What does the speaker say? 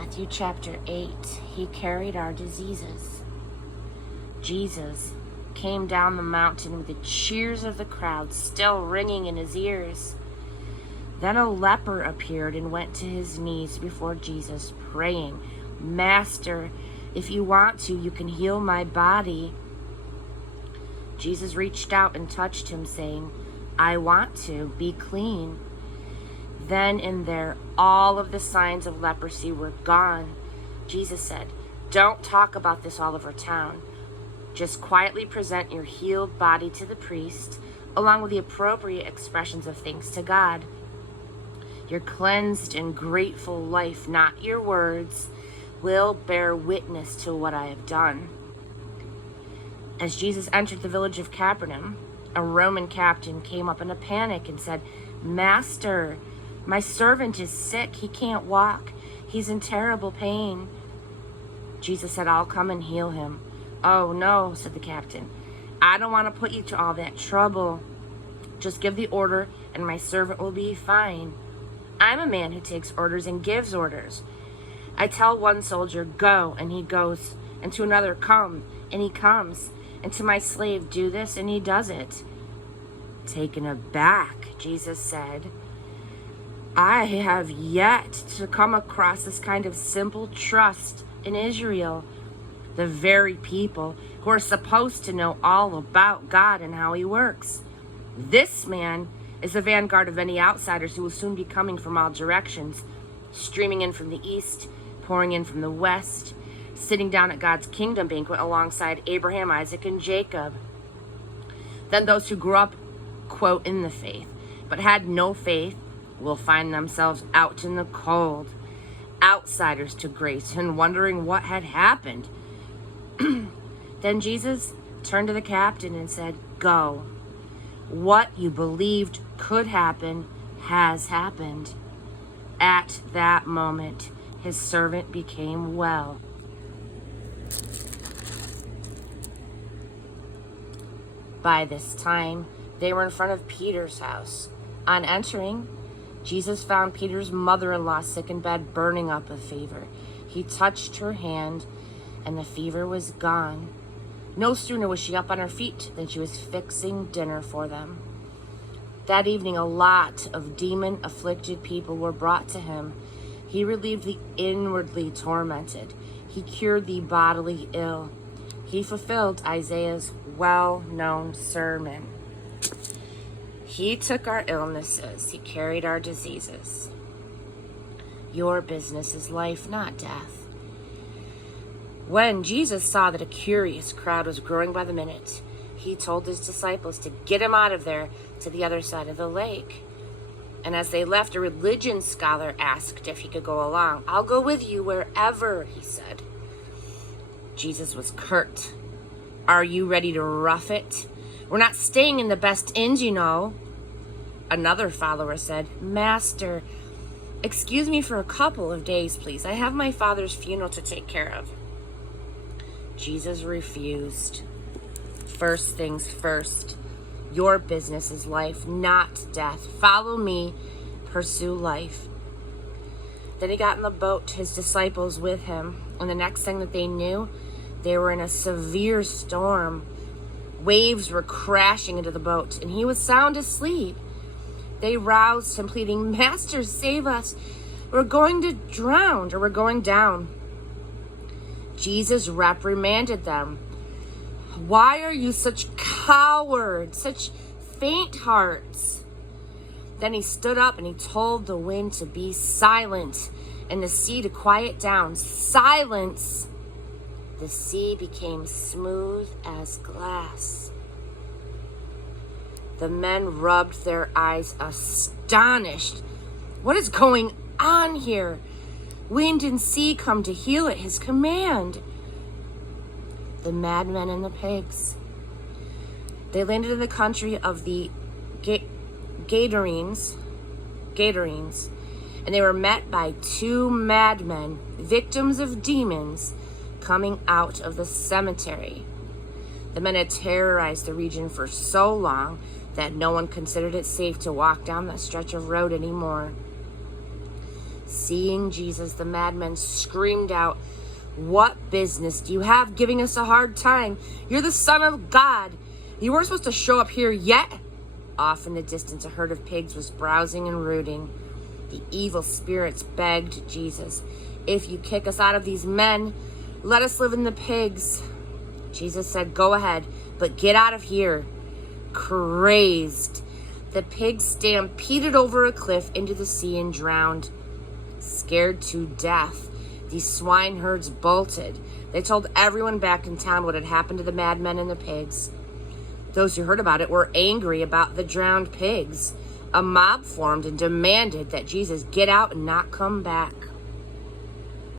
Matthew chapter 8, he carried our diseases. Jesus came down the mountain with the cheers of the crowd still ringing in his ears. Then a leper appeared and went to his knees before Jesus, praying, "Master, if you want to, you can heal my body." Jesus reached out and touched him, saying, "I want to, be clean." Then and there, all of the signs of leprosy were gone. Jesus said, "Don't talk about this all over town. Just quietly present your healed body to the priest, along with the appropriate expressions of thanks to God. Your cleansed and grateful life, not your words, will bear witness to what I have done." As Jesus entered the village of Capernaum, a Roman captain came up in a panic and said, "Master, my servant is sick. He can't walk. He's in terrible pain." Jesus said, "I'll come and heal him." "Oh, no," said the captain. "I don't want to put you to all that trouble. Just give the order and my servant will be fine. I'm a man who takes orders and gives orders. I tell one soldier, 'Go,' and he goes, and to another, 'Come,' and he comes, and to my slave, 'Do this,' and he does it." Taken aback, Jesus said, "I have yet to come across this kind of simple trust in Israel, the very people who are supposed to know all about God and how he works. This man is the vanguard of many outsiders who will soon be coming from all directions, streaming in from the east, pouring in from the west, sitting down at God's kingdom banquet alongside Abraham, Isaac, and Jacob. Then those who grew up, quote, in the faith, but had no faith, will find themselves out in the cold, outsiders to grace and wondering what had happened." Then Jesus turned to the captain and said, "Go. What you believed could happen has happened." At that moment, his servant became well. By this time, they were in front of Peter's house. On entering, Jesus found Peter's mother-in-law sick in bed, burning up a fever. He touched her hand, and the fever was gone. No sooner was she up on her feet than she was fixing dinner for them. That evening, a lot of demon-afflicted people were brought to him. He relieved the inwardly tormented. He cured the bodily ill. He fulfilled Isaiah's well-known sermon. He took our illnesses. He carried our diseases. Your business is life, not death. When Jesus saw that a curious crowd was growing by the minute, he told his disciples to get him out of there to the other side of the lake. And as they left, a religion scholar asked if he could go along. "I'll go with you wherever," he said. Jesus was curt. "Are you ready to rough it? We're not staying in the best inns, you know." Another follower said, "Master, excuse me for a couple of days, please. I have my father's funeral to take care of." Jesus refused. "First things first. Your business is life, not death. Follow me, pursue life." Then he got in the boat, his disciples with him, and the next thing that they knew, they were in a severe storm. Waves were crashing into the boat, and he was sound asleep. They roused him, pleading, "Master, save us. We're going to drown, or we're going down." Jesus reprimanded them. "Why are you such cowards, such faint hearts?" Then he stood up and he told the wind to be silent and the sea to quiet down. Silence! The sea became smooth as glass. The men rubbed their eyes, astonished. "What is going on here? Wind and sea come to heal at his command." The madmen and the pigs. They landed in the country of the Gadarenes, and they were met by two madmen, victims of demons, coming out of the cemetery. The men had terrorized the region for so long that no one considered it safe to walk down that stretch of road anymore. Seeing Jesus, the madmen screamed out, "What business do you have giving us a hard time? You're the Son of God. You weren't supposed to show up here yet." Off in the distance, a herd of pigs was browsing and rooting. The evil spirits begged Jesus, "If you kick us out of these men, let us live in the pigs." Jesus said, "Go ahead, but get out of here." Crazed, the pigs stampeded over a cliff into the sea and drowned. Scared to death, these swineherds bolted. They told everyone back in town what had happened to the madmen and the pigs. Those who heard about it were angry about the drowned pigs. A mob formed and demanded that Jesus get out and not come back.